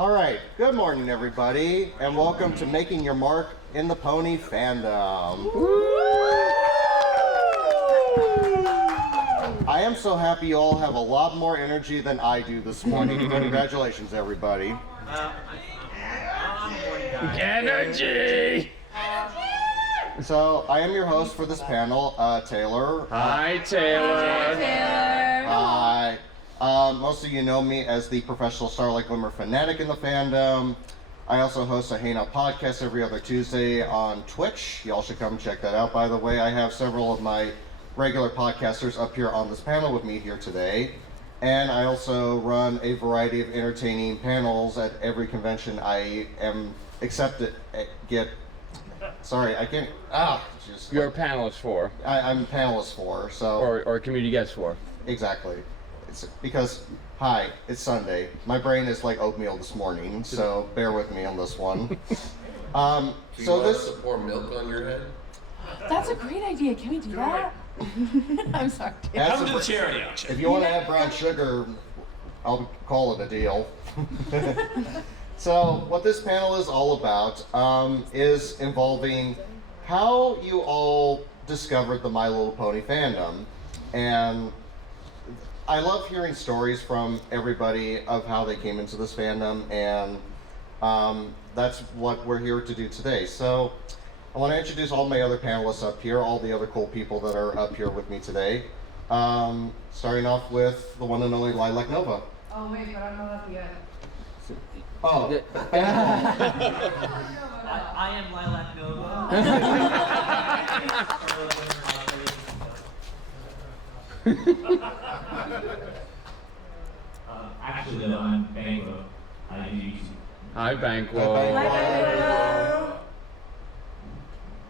All right, good morning everybody, and welcome to Making Your Mark in the Pony Fandom. I am so happy you all have a lot more energy than I do this morning. Congratulations everybody. Energy! So, I am your host for this panel, Taylor. Hi, Taylor. Hi. Most of you know me as the professional Starlight Glimmer fanatic in the fandom. I also host a Hangout podcast every other Tuesday on Twitch. Y'all should come check that out, by the way. I have several of my regular podcasters up here on this panel with me here today. And I also run a variety of entertaining panels at every convention I am Sorry, I can't. You're a panelist for. I'm a panelist for, so. Or a community guest for. Exactly. It's because, hi, it's Sunday. My brain is like oatmeal this morning, so bear with me on this one. Do you want us to pour milk on your head? That's a great idea. Can we do that? I'm sorry. Come to the charity auction. If you want to add brown sugar, I'll call it a deal. So, what this panel is all about is involving how you all discovered the My Little Pony fandom. And I love hearing stories from everybody of how they came into this fandom, and that's what we're here to do today. So, I want to introduce all my other panelists up here, all the other cool people that are up here with me today. Starting off with the one and only Lilax Nova. Oh wait, but I'm not up yet. Oh. I am Lilax Nova. Actually, though, I'm Banquo. I do YouTube. Hi, Banquo.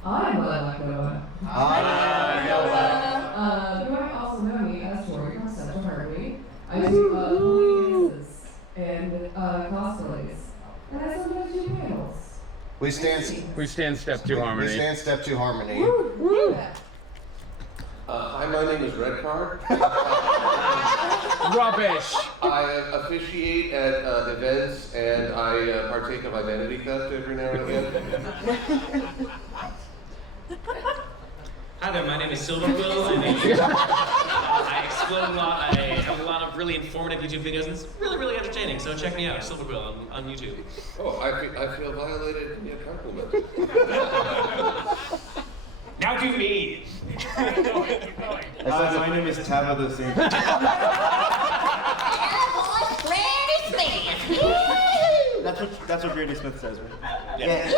I'm Lilax Nova. Hi, Nova. You might also know me as Tori from Central Harmony. I do dances and cosplays. And I sometimes do panels. We stand step 2 harmony. We stand step 2 harmony. Hi, my name is Red Card. Rubbish. I officiate at events and I partake of identity theft every now and again. Hi there, my name is Silver Quill. I explode a lot. I have a lot of really informative YouTube videos, and it's really, really entertaining. So check me out, Silver Quill on YouTube. Oh, I feel violated in your compliment. Now do me. My name is Tabitha Singh. That's what Granny Smith says, right? Yeah.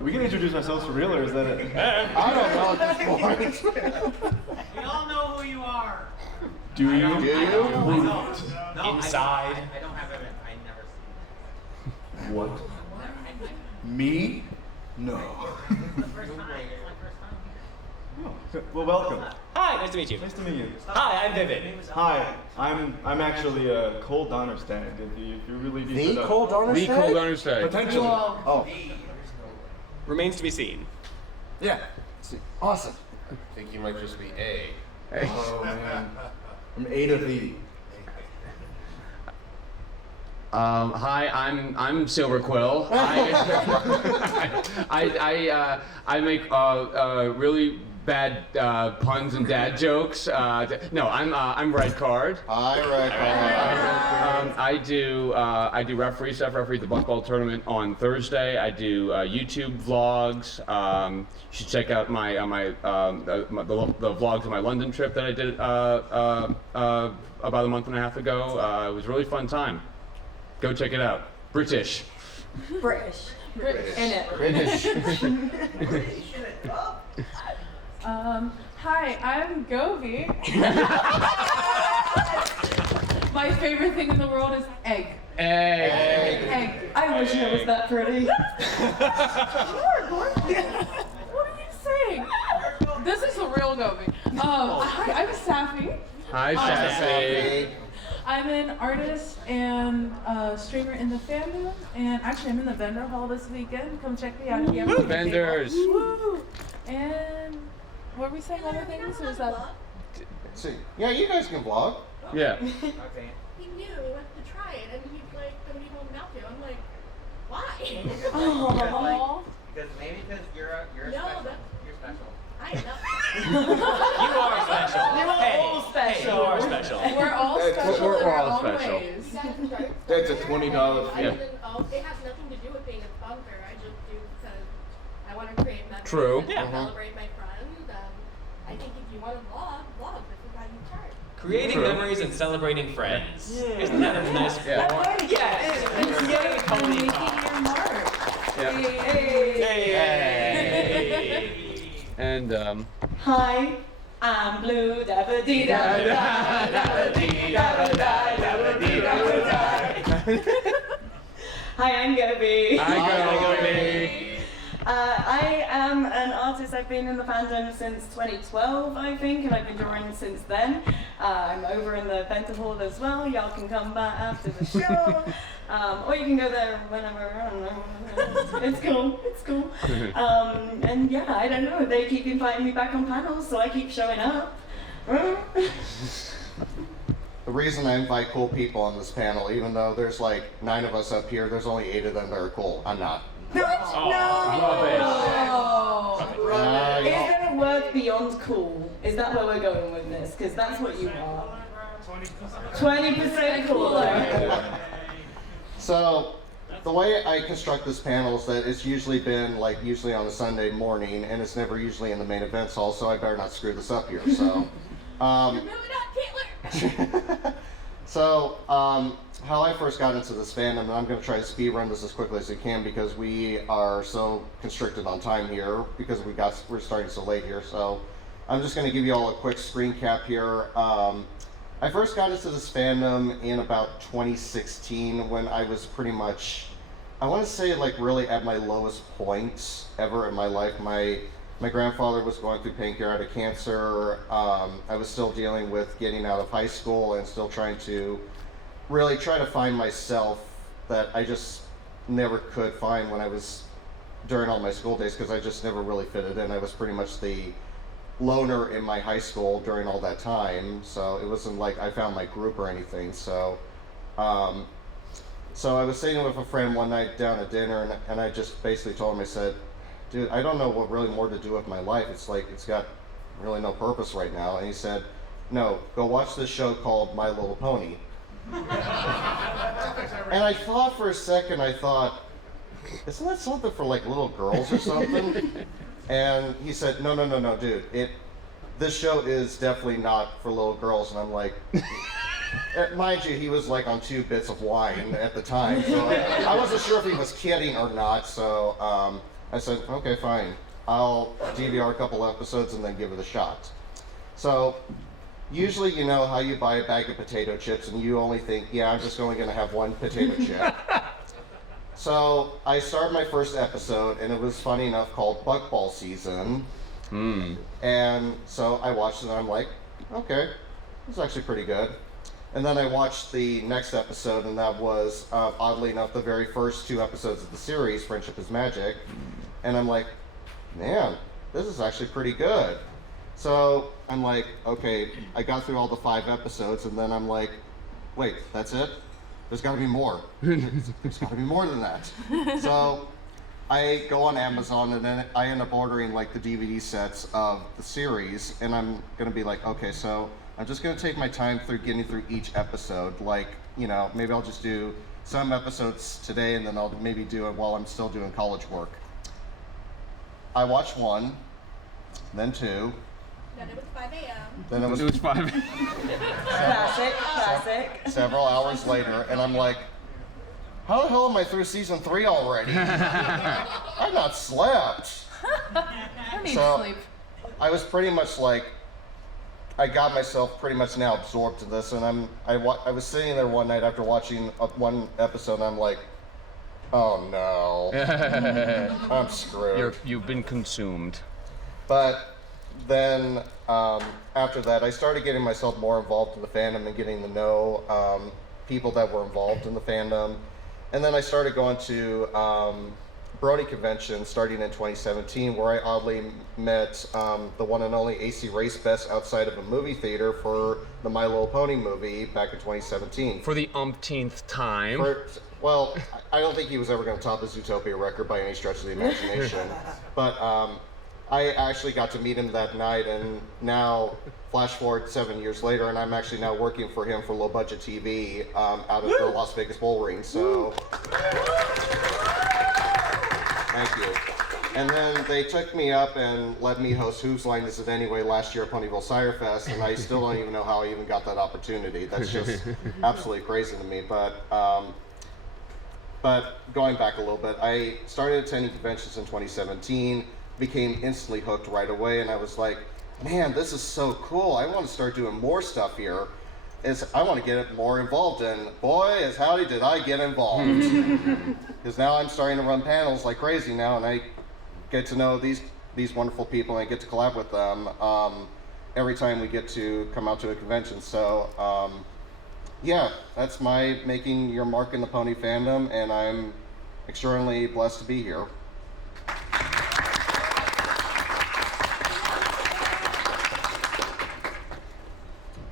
We can introduce ourselves for real, or is that it? I don't know at this point. We all know who you are. Do you? Do you? I don't. Inside. I don't have it. I never see What? Me? No. Oh, well, welcome. Hi, nice to meet you. Nice to meet you. Hi, I'm Vivid. Hi, I'm actually Cole Donnerstag. If you really need to The know. Cole Donnerstag? The cold Donnerstag. Potentially. Oh, Remains to be seen. Yeah. awesome. I think you might just be A. Oh man. I'm A to V. Hi, I'm Silver Quill. I make really bad puns and dad jokes. No, I'm Red Card. Hi, Red Card. I do referee stuff. Referee the Buck Ball tournament on Thursday. I do YouTube vlogs. You should check out my the vlogs of my London trip that I did about a month and a half ago. It was a really fun time. Go check it out. British. In it. British. Hi, I'm Gobi. My favorite thing in the world is egg. Egg. I wish I was that pretty. What are you saying? This is the real Gobi. Hi, I'm Safi. Hi, Sassy. I'm an artist and streamer in the fandom, and actually I'm in the vendor hall this weekend. Come check me out if you haven't seen me Vendors. before. Woo! And were we saying other things, or is that? See, yeah, you guys can vlog. Yeah. He knew. Aww. Because you're No, special. that's- You're special. I know. You are special. You are Hey, all special. Hey, you are special. We're all That's- special we're in our all own special. ways. You guys start That's a somewhere, $20 and fee. I didn't- it has nothing to do with being a sponsor. I just do because I want to create memories True. and Yeah. celebrate my friends. I think if you want to vlog, this is how you charge. Creating True. memories and celebrating friends. Isn't that a nice Yeah. form? Yeah, it is. Getting a And Pony making Con. your mark. Yeah. Hey. And Hi, I'm Blue. Dabba dee dabba da, dabba dee dabba da, dabba dee dabba da. Hi, I'm Gobi. Hi, Gobi. I am an artist. I've been in the fandom since 2012, I think, and I've been drawing since then. I'm over in the Fandom Hall as well. Y'all can come back after the show, or you can go there whenever. I don't know. It's cool. It's cool. And yeah, I don't know. They keep inviting me back on panels, so I keep showing up. The reason I invite cool people on this panel, even though there's like 9 of us up here, there's only 8 of them that are cool. I'm not. No. Oh. Is there a word beyond cool? Is that where we're going with this? Because that's what you are. 20% cooler. So, the way I construct this panel is that it's usually been like usually on a Sunday morning, and it's never usually in the main events hall, so I better not screw this up here. So, You're moving up, Taylor. so how I first got into this fandom, and I'm going to try to speed run this as quickly as we can because we are so constricted on time here because we're starting so late here. So, I'm just going to give you all a quick screen cap here. I first got into this fandom in about 2016 when I was pretty much, I want to say like really at my lowest point ever in my life. My grandfather was going through pancreatic cancer. I was still dealing with getting out of high school and still trying to really try to find myself that I just never could find when I was during all my school days because I just never really fitted in. I was pretty much the loner in my high school during all that time, so it wasn't like I found my group or anything. So so I was sitting with a friend one night down at dinner, and I just basically told him, I said, dude, I don't know what really more to do with my life. It's like it's got really no purpose right now. And he said, no, go watch this show called My Little Pony. And I thought for a second, I thought, isn't that something for like little girls or something? And he said, no, dude, this show is definitely not for little girls. And I'm like, mind you, he was like on 2 bits of wine at the time, so I wasn't sure if he was kidding or not. So I said, okay, fine, I'll DVR a couple episodes and then give it a shot. So usually, you know how you buy a bag of potato chips and you only think, yeah, I'm just only going to have 1 potato chip. So I started my first episode, and it was funny enough called Buckball Season. And so I watched it, and I'm like, okay, this is actually pretty good. And then I watched the next episode, and that was, oddly enough, the very first 2 episodes of the series, Friendship is Magic. And I'm like, man, this is actually pretty good. So I'm like, okay, I got through all the 5 episodes, and then I'm like, wait, that's it? There's got to be more. There's got to be more than that. So I go on Amazon, and then I end up ordering like the DVD sets of the series, and I'm going to be like, okay, so I'm just going to take my time through getting through each episode. Like, you know, maybe I'll just do some episodes today, and then I'll maybe do it while I'm still doing college work. I watched 1, then 2. Then it was 5 a.m. Then it was Fine. Classic. several hours later, and I'm like, how the hell am I through season 3 already? I've not slept. I need So- sleep. I was pretty much like, I got myself pretty much now absorbed to this, and I was sitting there one night after watching 1 episode, and I'm like, oh no, I'm screwed. You've been consumed. But then after that, I started getting myself more involved in the fandom and getting to know people that were involved in the fandom. And then I started going to Brony convention starting in 2017, where I oddly met the one and only AC Race Best outside of a movie theater for the My Little Pony movie back in 2017. For the umpteenth time. Well, I don't think he was ever going to top his Zootopia record by any stretch of the imagination. But I actually got to meet him that night, and now, flash forward 7 years later, and I'm actually now working for him for low budget TV out of the Las Vegas Bull Ring. So, thank you. And then they took me up and let me host Whose Line Is It Anyway last year at Ponyville Sire Fest, and I still don't even know how I even got that opportunity. That's just absolutely crazy to me. But going back a little bit, I started attending conventions in 2017, became instantly hooked right away, and I was like, man, this is so cool. I want to start doing more stuff here. I want to get more involved, and boy, as howdy did I get involved. Because now I'm starting to run panels like crazy now, and I get to know these wonderful people, and I get to collab with them every time we get to come out to a convention. So yeah, that's my making your mark in the pony fandom, and I'm extremely blessed to be here.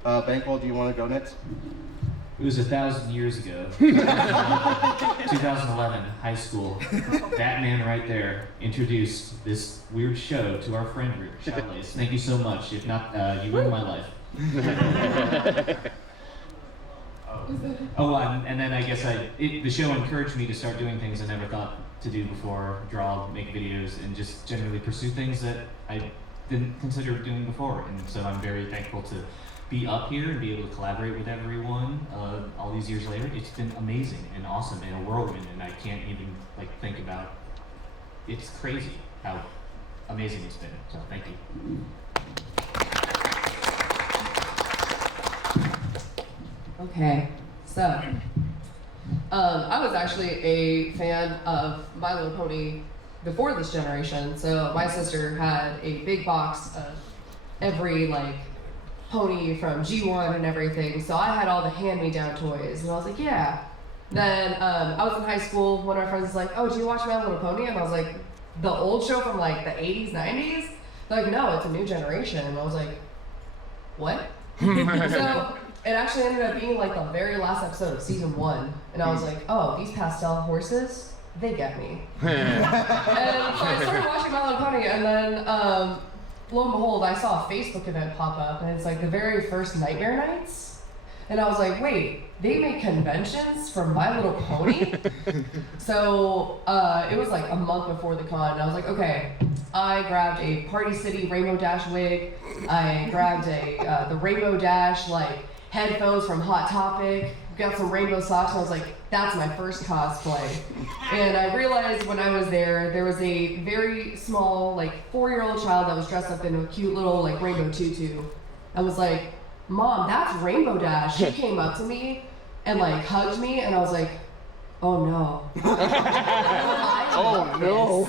Bankwell, do you want to go next? It was 1,000 years ago. 2011, high school. That man right there introduced this weird show to our friend group, Chalets. Thank you so much. If not, you ruined my life. And then I guess the show encouraged me to start doing things I never thought to do before, draw, make videos, and just generally pursue things that I didn't consider doing before. And so I'm very thankful to be up here and be able to collaborate with everyone all these years later. It's been amazing and awesome and a whirlwind, and I can't even think about. It's crazy how amazing it's been. So thank you. Okay, so I was actually a fan of My Little Pony before this generation. So my sister had a big box of every pony from G1 and everything. So I had all the hand-me-down toys, and I was like, yeah. Then I was in high school. One of my friends was like, oh, do you watch My Little Pony? And I was like, the old show from the 80s, 90s? They're like, no, it's a new generation. And I was like, what? So it actually ended up being the very last episode of season 1. And I was like, oh, these pastel horses, they get me. And so I started watching My Little Pony, and then lo and behold, I saw a Facebook event pop up, and it's the very first Nightmare Nights. And I was like, wait, they make conventions for My Little Pony? So it was a month before the con, and I was like, okay. I grabbed a Party City Rainbow Dash wig. I grabbed the Rainbow Dash headphones from Hot Topic. Got some rainbow socks, and I was like, that's my first cosplay. And I realized when I was there was a very small 4-year-old child that was dressed up in a cute little rainbow tutu. I was like, Mom, that's Rainbow Dash. She came up to me and hugged me, and I was like, oh no. Oh no.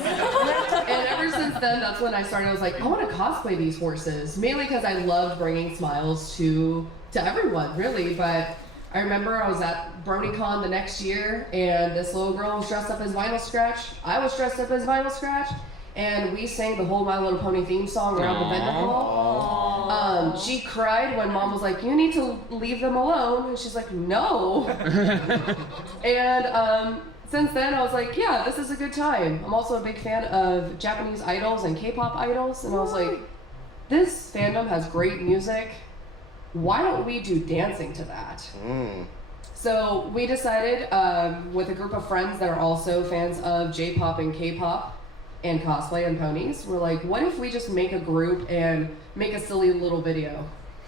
And ever since then, that's when I started. I was like, I want to cosplay these horses, mainly because I loved bringing smiles to everyone, really. But I remember I was at Brony Con the next year, and this little girl was dressed up as Vinyl Scratch. I was dressed up as Vinyl Scratch, and we sang the whole My Little Pony theme song around the vendor hall. She cried when Mom was like, you need to leave them alone. And she's like, no. And since then, I was like, yeah, this is a good time. I'm also a big fan of Japanese idols and K-pop idols, and I was like, this fandom has great music. Why don't we do dancing to that? So we decided with a group of friends that are also fans of J-pop and K-pop and cosplay and ponies, we're like, what if we just make a group and make a silly little video?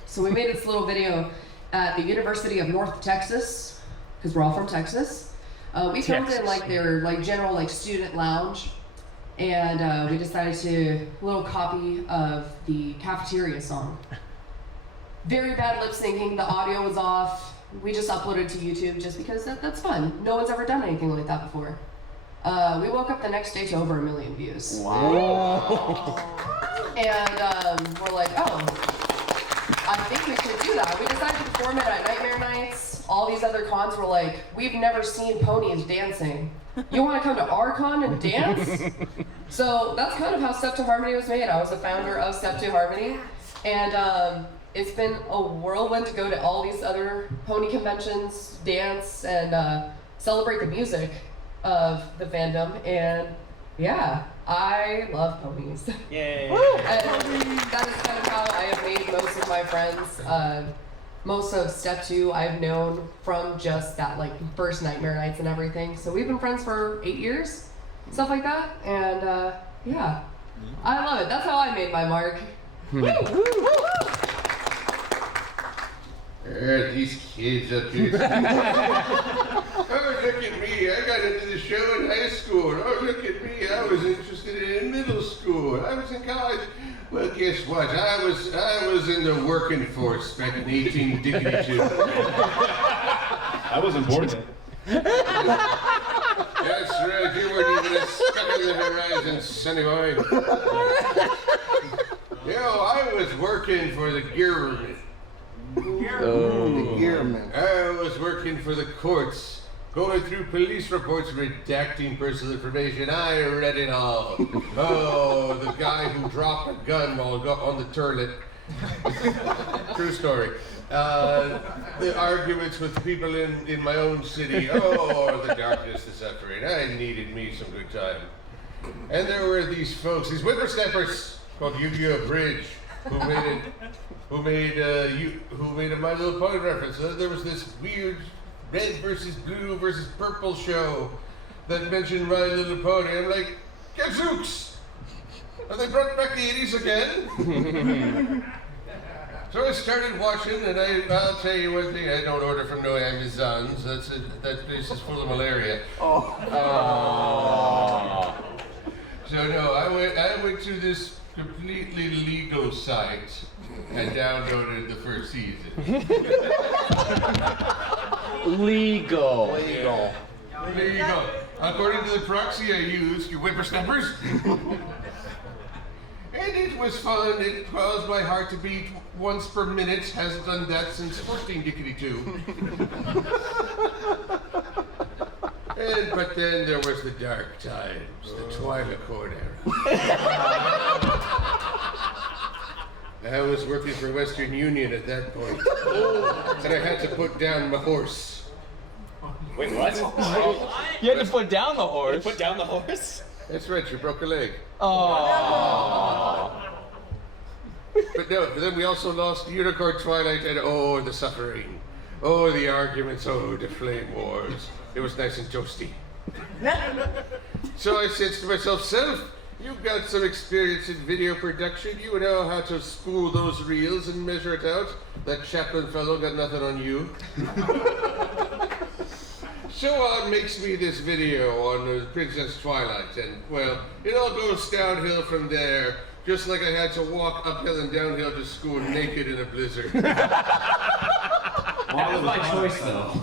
So we made this little video at the University of North Texas, because we're all from Texas. We filmed it in their general student lounge, and we decided to little copy of the cafeteria song. Very bad lip syncing, the audio was off. We just uploaded to YouTube just because that's fun. No one's ever done anything like that before. We woke up the next day to over 1 million views. Wow. And we're like, oh, I think we should do that. We decided to perform it at Nightmare Nights. All these other cons were like, we've never seen ponies dancing. You want to come to our con and dance? So that's kind of how Step to Harmony was made. I was the founder of Step to Harmony. And it's been a whirlwind to go to all these other pony conventions, dance, and celebrate the music of the fandom. And yeah, I love ponies. Yay! And that is kind of how I have made most of my friends. Most of Step 2 I've known from just that like first Nightmare Nights and everything. So we've been friends for 8 years, stuff like that. And yeah, I love it. That's how I made my mark. These kids up here. Oh, look at me. I got into the show in high school. Oh, look at me. I was interested in it in middle school. I was in college. Well, guess what? I was in the working force back in 1862. I wasn't born yet. That's right. You weren't even a speck on the horizon, sonny boy. You know, I was working for the government. The Gearman. I was working for the courts, going through police reports, redacting personal information. I read it all. Oh, the guy who dropped a gun while on the toilet. True story. The arguments with people in my own city. Oh, the darkness, the suffering. I needed me some good time. And there were these folks, these whippersnappers called Yu-Gi-Oh! Bridge, who made a My Little Pony reference. There was this weird red versus blue versus purple show that mentioned My Little Pony. I'm like, gadzooks! Have they brought back the 80s again? So I started watching, and I'll tell you one thing, I don't order from no Amazons. That place is full of malaria. So no, I went to this completely legal site and downloaded the first season. Legal. According to the proxy I used, you whippersnappers. And it was fun. It caused my heart to beat once per minute. Hasn't done that since 1452. But then there was the dark times, the Twilight Court era. I was working for Western Union at that point, and I had to put down my horse. Wait, what? You had to put down the horse. Put down the horse? That's right, you broke a leg. Oh. But then we also lost Unicorn Twilight and oh, the suffering. Oh, the arguments. Oh, the flame wars. It was nice and toasty. So I said to myself, Self, you've got some experience in video production. You know how to spool those reels and measure it out. That Chaplin fellow got nothing on you. So makes me this video on Princess Twilight, and well, it all goes downhill from there, just like I had to walk uphill and downhill to school naked in a blizzard. That was my choice, though.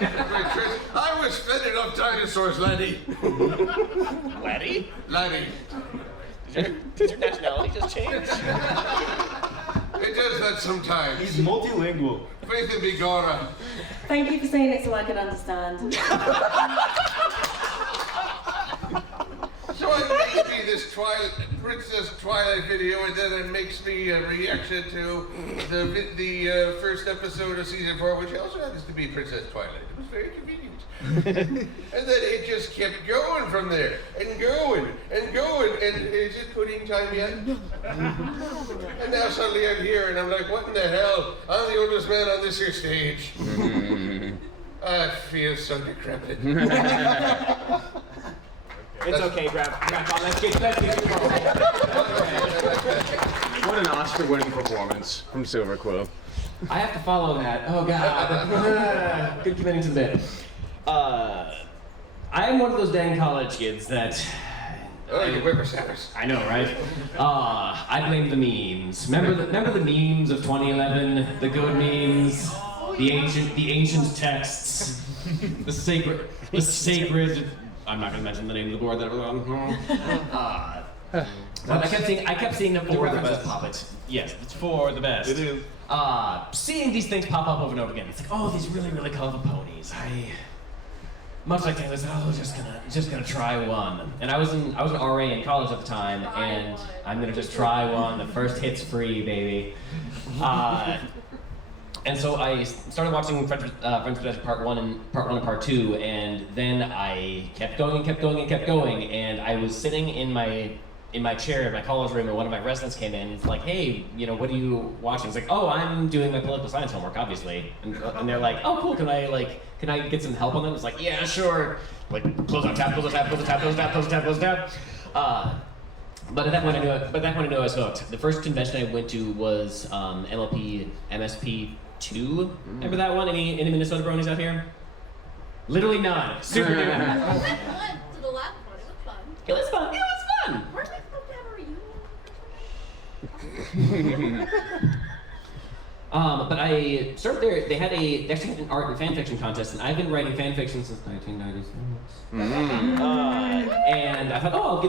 I was fed enough dinosaurs, laddie. Laddie? Laddie. Did your nationality just change? It does that sometimes. He's multilingual. Faith in Bigora. Thank you for saying it so I could understand. So it makes me this Princess Twilight video, and then it makes me a reaction to the first episode of season 4, which also happens to be Princess Twilight. It was very convenient. And then it just kept going from there, and going, and going, and is it pudding time yet? And now suddenly I'm here, and I'm like, what in the hell? I'm the oldest man on this here stage. I feel so decrepit. It's okay, Grandpa. Let's get going. What an Oscar-winning performance from Silver Quill. I have to follow that. Oh God. Good committing to the bit. I am one of those dang college kids that. Oh, you whippersnappers. I know, right? I blame the memes. Remember the memes of 2011? The good memes, the ancient texts, the sacred. I'm not gonna mention the name of the board that we're on. But I kept seeing the references pop it. Yes, it's for the best. It is. seeing these things pop up over and over again. It's like, oh, these really, really colorful ponies. Much like Taylor said, oh, just gonna try one. And I was an RA in college at the time, and I'm gonna just try one. The first hit's free, baby. And so I started watching Friends with Part 1 and Part 2, and then I kept going and kept going and kept going. And I was sitting in my chair in my college room, and one of my residents came in and it's like, hey, you know, what are you watching? It's like, oh, I'm doing my political science homework, obviously. And they're like, oh, cool, can I get some help on them? It's like, yeah, sure. Like, close out tab, close out tab, close out tab, close out tab, close out tab, close out tab. But at that point I knew I was hooked. The first convention I went to was MLP MSP 2. Remember that one? Any Minnesota bronies out here? Literally none. Super new. I went to the last one. It was fun. It was fun. Weren't we supposed to have a reunion? But I started there. They actually had an art and fan fiction contest, and I've been writing fan fiction since 1996. And I thought, oh,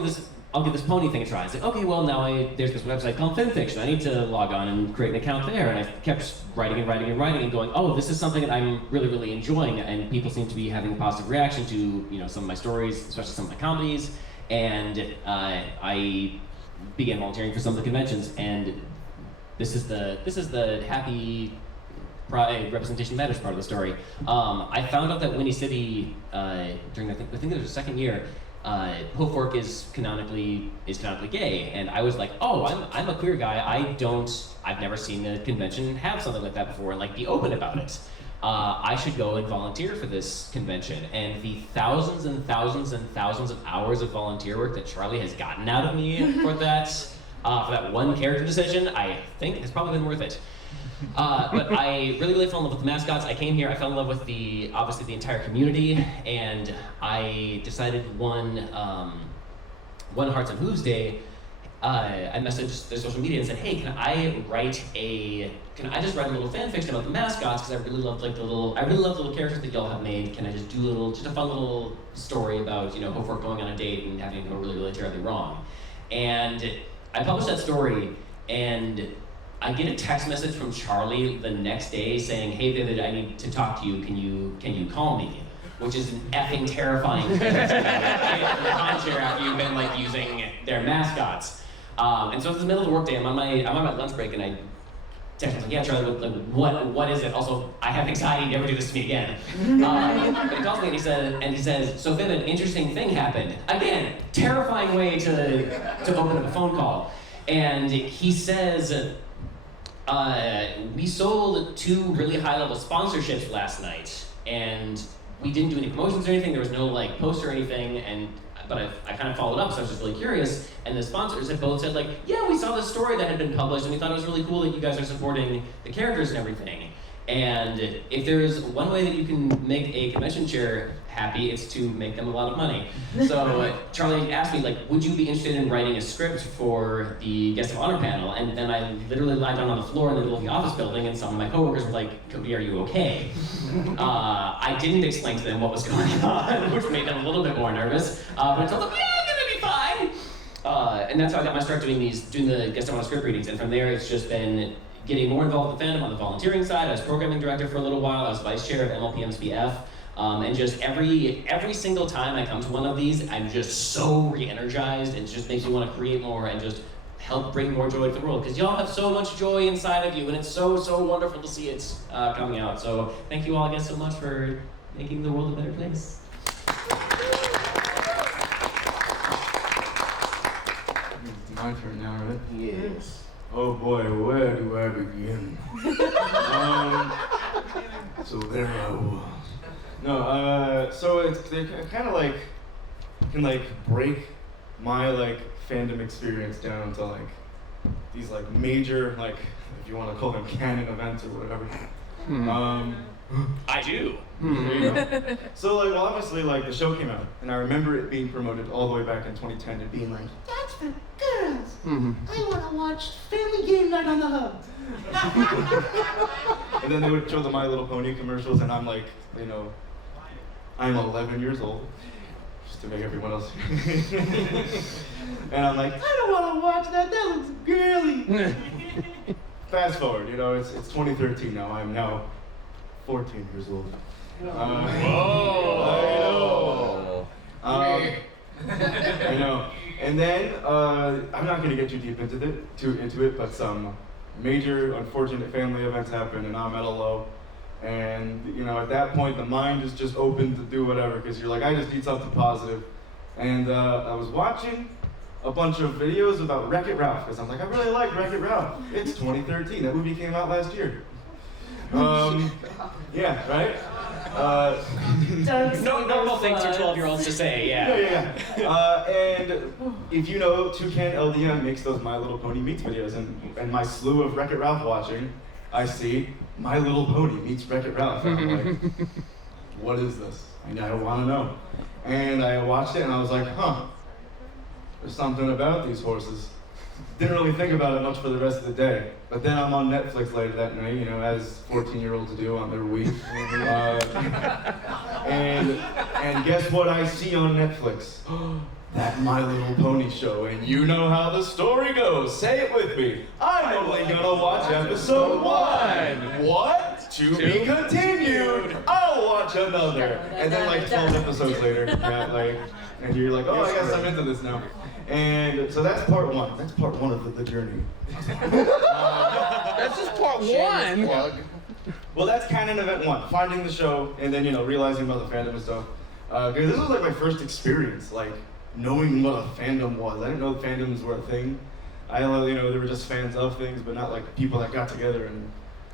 I'll give this pony thing a try. It's like, okay, well now there's this website called Fanfiction. I need to log on and create an account there. And I kept writing and going, oh, this is something that I'm really, really enjoying, and people seem to be having a positive reaction to, you know, some of my stories, especially some of my comedies. And I began volunteering for some of the conventions, and this is the happy pride representation matters part of the story. I found out that Whinny City during I think it was the second year, Hoofwork is canonically gay, and I was like, oh, I'm a queer guy. I've never seen a convention have something like that before and like be open about it. I should go and volunteer for this convention. And the thousands and thousands and thousands of hours of volunteer work that Charlie has gotten out of me for that one character decision, I think has probably been worth it. But I really, really fell in love with the mascots. I came here, I fell in love with obviously the entire community, and I decided one Hearts and Hooves Day, I messaged the social media and said, hey, can I just write a little fan fiction about the mascots, because I really love the little characters that y'all have made. Can I just do just a fun little story about, you know, Hoofwork going on a date and having it go really, really terribly wrong. And I published that story, and I get a text message from Charlie the next day saying, hey Vivid, I need to talk to you, can you call me? Which is an effing terrifying thing to volunteer after you've been like using their mascots. And so it's the middle of the workday, I'm on my lunch break, and I text him like, yeah Charlie, what is it? Also, I have anxiety, never do this to me again. But he calls me and he says, so Vivid, interesting thing happened. Again, terrifying way to open up a phone call. And he says, we sold 2 really high-level sponsorships last night, and we didn't do any promotions or anything. There was no like post or anything, but I kind of followed up, so I was just really curious. And the sponsors had both said like, yeah, we saw this story that had been published, and we thought it was really cool that you guys are supporting the characters and everything. And if there's one way that you can make a convention chair happy, it's to make them a lot of money. So Charlie asked me, like, would you be interested in writing a script for the Guest of Honor panel? And then I literally lied down on the floor in the middle of the office building, and some of my coworkers were like, Cody, are you okay? I didn't explain to them what was going on, which made them a little bit more nervous. But I told them, yeah, I'm gonna be fine. And that's how I got my start doing the Guest of Honor script readings. And from there, it's just been getting more involved with Fandom on the volunteering side. I was programming director for a little while. I was vice chair of MLP MSPF. And just every single time I come to one of these, I'm just so re-energized, and it just makes me want to create more and just help bring more joy to the world. Because y'all have so much joy inside of you, and it's so, so wonderful to see it coming out. So thank you all again so much for making the world a better place. It's my turn now, right? Yes. Oh boy, where do I begin? So there I was. No, so they kind of like can like break my like fandom experience down to like these like major, like, if you want to call them canon events or whatever. I do. There you go. So like, well, obviously like the show came out, and I remember it being promoted all the way back in 2010 and being like, that's for girls. I want to watch Family Game Night on the Hub. And then they would show the My Little Pony commercials, and I'm like, you know, I'm 11 years old, just to make everyone else. And I'm like, I don't want to watch that. That looks girly. fast forward, you know, it's 2013 now. I'm now 14 years old. Whoa! I know. And then I'm not gonna get too deep into it, but some major unfortunate family events happen, and I'm at a low. And you know, at that point, the mind is just open to do whatever, because you're like, I just need something positive. And I was watching a bunch of videos about Wreck-It Ralph, because I'm like, I really like Wreck-It Ralph. It's 2013. That movie came out last year. Yeah, right? No normal things for 12-year-olds to say, yeah. And if you know, Toucan LDM makes those My Little Pony Meets videos, and my slew of Wreck-It Ralph watching, I see My Little Pony meets Wreck-It Ralph. And I'm like, what is this? I want to know. And I watched it and I was like, huh, there's something about these horses. Didn't really think about it much for the rest of the day. But then I'm on Netflix later that night, you know, as 14-year-olds do on their week. And guess what I see on Netflix? That My Little Pony show. And you know how the story goes. Say it with me. I'm only gonna watch episode 1. What? To be continued. I'll watch another. And then like 12 episodes later, and you're like, oh, I guess I'm into this now. And so that's part 1. That's part 1 of the journey. That's just part 1. Well, that's canon event 1, finding the show, and then, you know, realizing about the fandom and stuff. Because this was like my first experience, like knowing what a fandom was. I didn't know fandoms were a thing. I know, you know, they were just fans of things, but not like people that got together and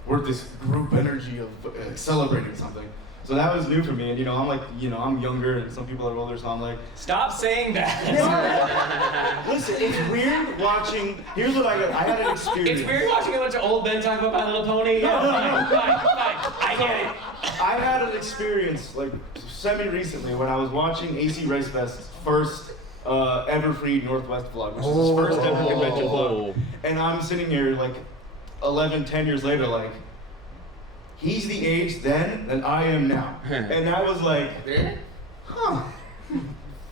worked this group energy of celebrating something. So that was new for me, and you know, I'm like, you know, I'm younger, and some people are older, so I'm like, Stop saying that. listen, it's weird watching. Here's what I had an experience. It's weird watching a bunch of old men talk about My Little Pony. Yeah, fine. I get it. I had an experience like semi-recently when I was watching AC Rice Fest's first ever free Northwest vlog, which is his first ever convention vlog, and I'm sitting here like 11, 10 years later, like. He's the age then that I am now. And I was like, huh,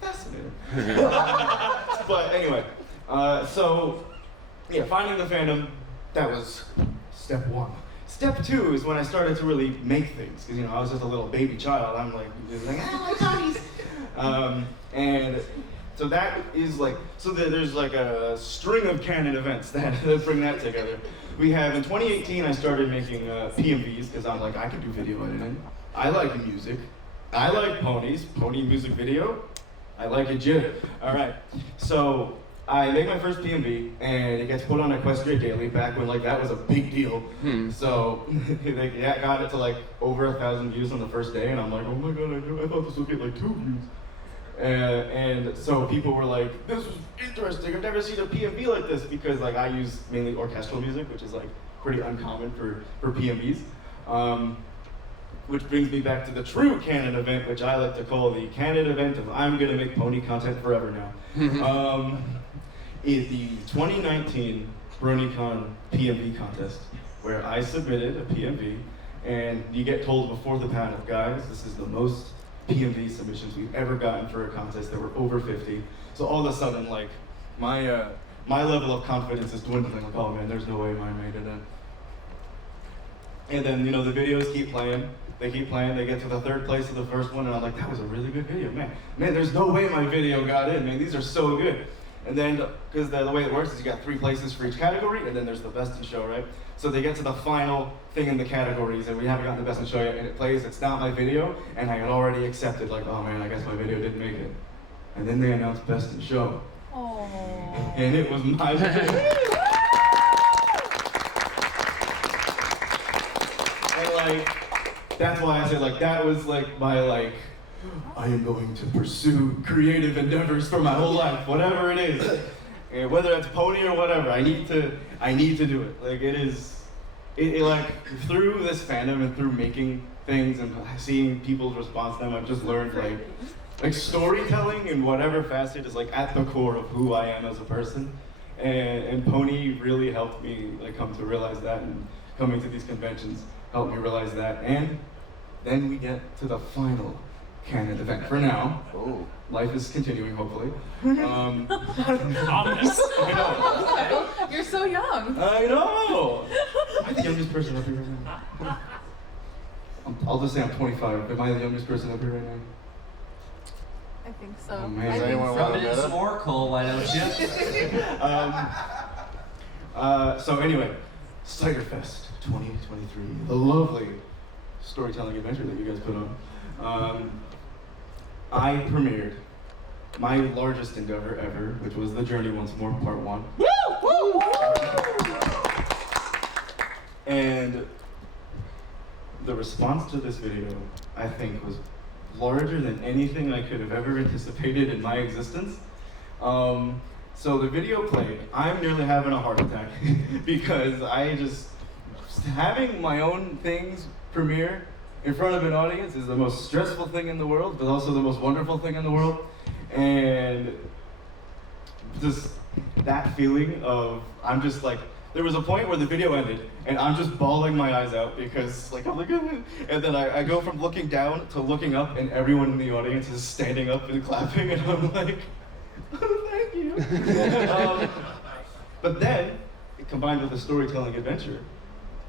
fascinating. But anyway, so yeah, finding the fandom, that was step 1. Step 2 is when I started to really make things, because you know, I was just a little baby child. I'm like, I like ponies. And so that is like, so there's like a string of canon events that bring that together. We have, in 2018, I started making PMVs, because I'm like, I can do video editing. I like music. I like ponies. Pony music video. I like it, Jim. All right. So I make my first PMV, and it gets put on Equestria Daily, back when like that was a big deal. So they got it to like over 1,000 views on the first day, and I'm like, oh my god, I thought this would get like 2 views. And so people were like, this was interesting, I've never seen a PMV like this, because like I use mainly orchestral music, which is like pretty uncommon for PMVs. Which brings me back to the true canon event, which I like to call the canon event of I'm gonna make pony content forever now. Is the 2019 BronyCon PMV contest, where I submitted a PMV, and you get told before the panel, guys, this is the most PMV submissions we've ever gotten for a contest. There were over 50. So all of a sudden, like, my level of confidence is dwindling. Like, oh man, there's no way mine made it in. And then, you know, the videos keep playing. They keep playing. They get to the 3rd place of the first one, and I'm like, that was a really good video, man. Man, there's no way my video got in, man. These are so good. And then, because the way it works is you got 3 places for each category, and then there's the best in show, right? So they get to the final thing in the categories, and we haven't gotten the best in show yet, and it plays, it's not my video, and I had already accepted, like, oh man, I guess my video didn't make it. And then they announced best in show. Aww. And it was my video. And like, that's why I said, like, that was like my, like, I am going to pursue creative endeavors for my whole life, whatever it is. And whether it's pony or whatever, I need to do it. Like, it like, through this fandom and through making things and seeing people's response to them, I've just learned, like storytelling in whatever facet is like at the core of who I am as a person. And pony really helped me like come to realize that, and coming to these conventions helped me realize that. And then we get to the final canon event for now. Oh. Life is continuing, hopefully. Ominous. I know. You're so young. I know. Am I the youngest person up here right now? I'll just say I'm 25. Am I the youngest person up here right now? I think so. Oh, man. I Does think anyone so. want to Rub it in admit some it? more coal, why don't you? So anyway, Ciderfest 2023, the lovely storytelling adventure that you guys put on. I premiered my largest endeavor ever, which was The Journey Once More, Part 1. And the response to this video, I think, was larger than anything I could have ever anticipated in my existence. So the video played. I'm nearly having a heart attack because having my own things premiere in front of an audience is the most stressful thing in the world, but also the most wonderful thing in the world. And just that feeling of, I'm just like, there was a point where the video ended and I'm just bawling my eyes out because like, I'm like, and then I go from looking down to looking up and everyone in the audience is standing up and clapping and I'm like, oh, thank you. But then, combined with the storytelling adventure,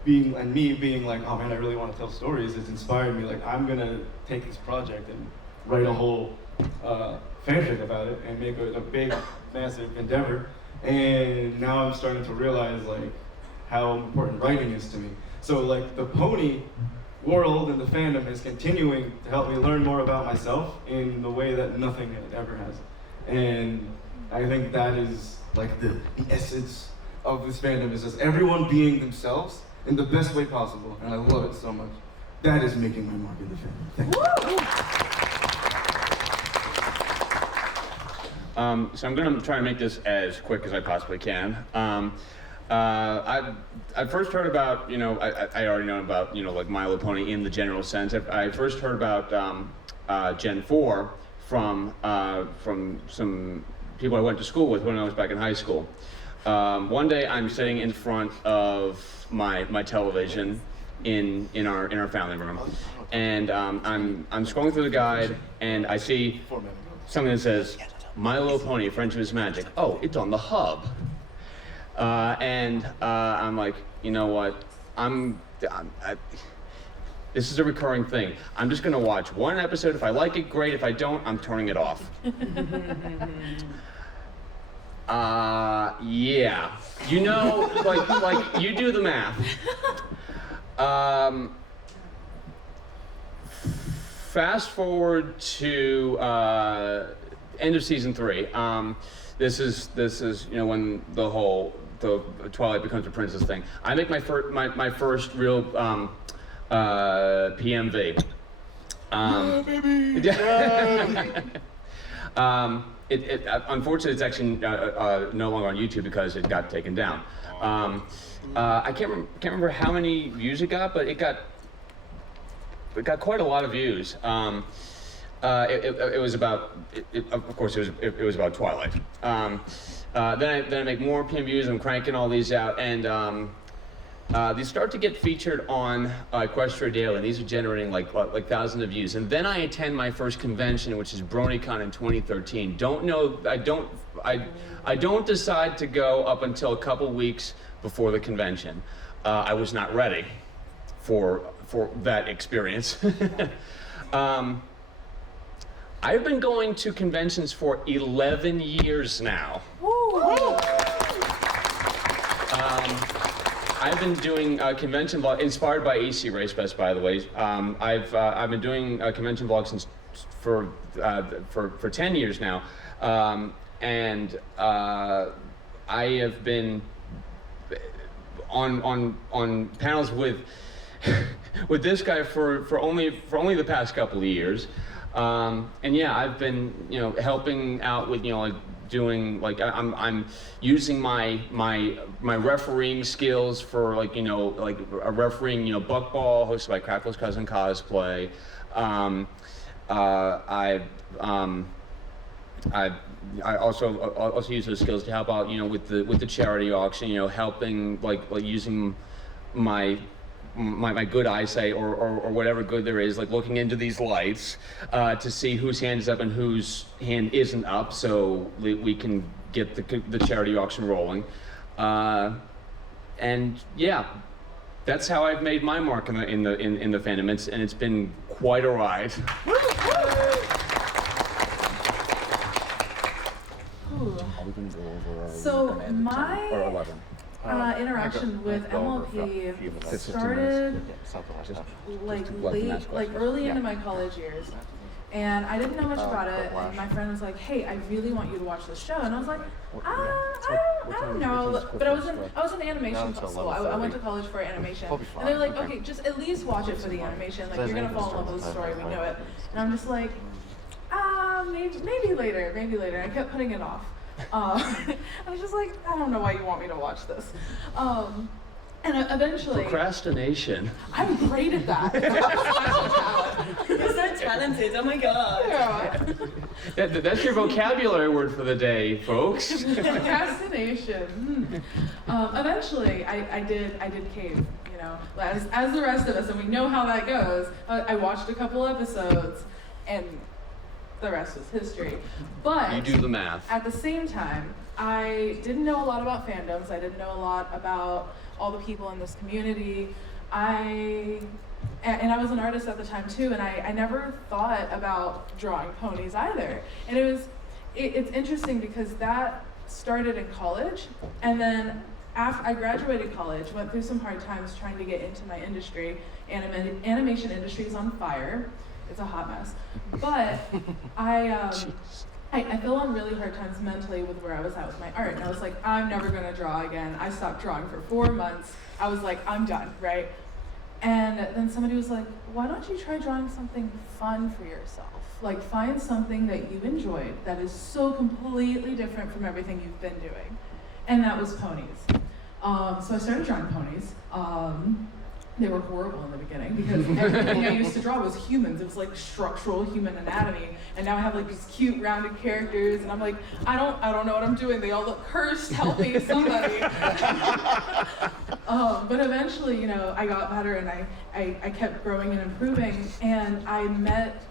me being like, oh man, I really want to tell stories, it's inspired me, like I'm gonna take this project and write a whole fanfic about it and make it a big, massive endeavor. And now I'm starting to realize like how important writing is to me. So like the pony world and the fandom is continuing to help me learn more about myself in the way that nothing ever has. And I think that is like the essence of this fandom, is just everyone being themselves in the best way possible. And I love it so much. That is making my mark in the fandom. Thank you. So I'm going to try and make this as quick as I possibly can. I first heard about, I already know about, like My Little Pony in the general sense. I first heard about Gen 4 from some people I went to school with when I was back in high school. One day I'm sitting in front of my television in our family room, and I'm scrolling through the guide and I see something that says My Little Pony, Friendship is Magic. Oh, it's on the hub. And I'm like, you know what? This is a recurring thing. I'm just gonna watch one episode. If I like it, great. If I don't, I'm turning it off. Yeah. Like you do the math. Fast forward to end of season 3. This is when the Twilight becomes a princess thing. I make my first real PMV. Unfortunately, it's actually no longer on YouTube because it got taken down. I can't remember how many views it got, but it got quite a lot of views. It was about, of course, it was about Twilight. Then I make more PMVs. I'm cranking all these out, and these start to get featured on Equestria Daily. And these are generating like thousands of views. And then I attend my first convention, which is BronyCon in 2013. I don't decide to go up until a couple weeks before the convention. I was not ready for that experience. I've been going to conventions for 11 years now. I've been doing convention vlog, inspired by AC Race Fest, by the way. I've been doing convention vlogs since for 10 years now, and I have been on panels with this guy for only the past couple of years. And yeah, I've been helping out with doing I'm using my refereeing skills for a refereeing Buckball hosted by Crackle's Cousin Cosplay. I also use those skills to help out with the charity auction, helping using my good eyesight or whatever good there is, looking into these lights to see whose hand is up and whose hand isn't up, so we can get the charity auction rolling. And yeah, that's how I've made my mark in the fandom, and it's been quite a ride. So my interaction with MLP started like early into my college years, and I didn't know much about it. And my friend was like, "Hey, I really want you to watch this show," and I was like, I don't know, but I was in animation school. I went to college for animation, and they're like, "Okay, just at least watch it for the animation. Like you're gonna fall in love with the story. We know it." And I'm just like, maybe later, maybe later. I kept putting it off. I was just like, I don't know why you want me to watch this. And eventually... Procrastination. I'm great at that. You're so talented, oh my god. Yeah. That's your vocabulary word for the day, folks. Procrastination. Eventually, I did cave, you know, as the rest of us, and we know how that goes. I watched a couple episodes, and the rest was history. But you do the math. At the same time, I didn't know a lot about fandoms. I didn't know a lot about all the people in this community. And I was an artist at the time too, and I never thought about drawing ponies either. And it's interesting because that started in college, and then after I graduated college, went through some hard times trying to get into my industry. Animation industry is on fire. It's a hot mess. But I fell on really hard times mentally with where I was at with my art. And I was like, I'm never gonna draw again. I stopped drawing for 4 months. I was like, I'm done, right? And then somebody was like, why don't you try drawing something fun for yourself? Like find something that you enjoyed that is so completely different from everything you've been doing. And that was ponies. So I started drawing ponies. They were horrible in the beginning because everything I used to draw was humans. It was like structural human anatomy. And now I have like these cute rounded characters, and I'm like, I don't know what I'm doing. They all look cursed. Help me, somebody. But eventually, you know, I got better, and I kept growing and improving. And I met